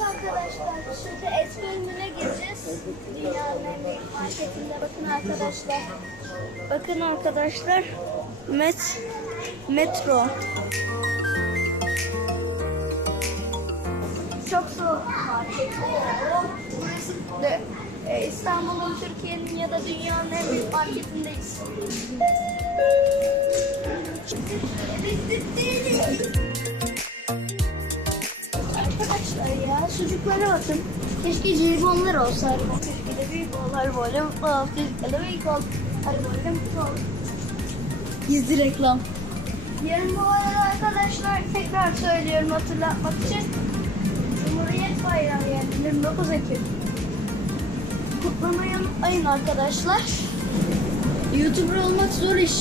Arkadaşlar, şimdi et bölümüne gireceğiz. Dünyanın en marketinde bakın arkadaşlar. Bakın arkadaşlar, met, metro. Çok soğuk. Burası da e, İstanbul'un, Türkiye'nin ya da dünyanın en büyük marketindeyiz. Arkadaşlar ya sucuklara bakın. Keşke jelibonlar olsaydı. Keşke de büyük bollar böyle mutlu ol. Keşke de büyük ol. Hadi böyle mutlu ol. Gizli reklam. Yarın bu arada arkadaşlar tekrar söylüyorum hatırlatmak için. Cumhuriyet Bayramı yani 29 Ekim. Kutlamayı unutmayın arkadaşlar. YouTuber olmak zor iş.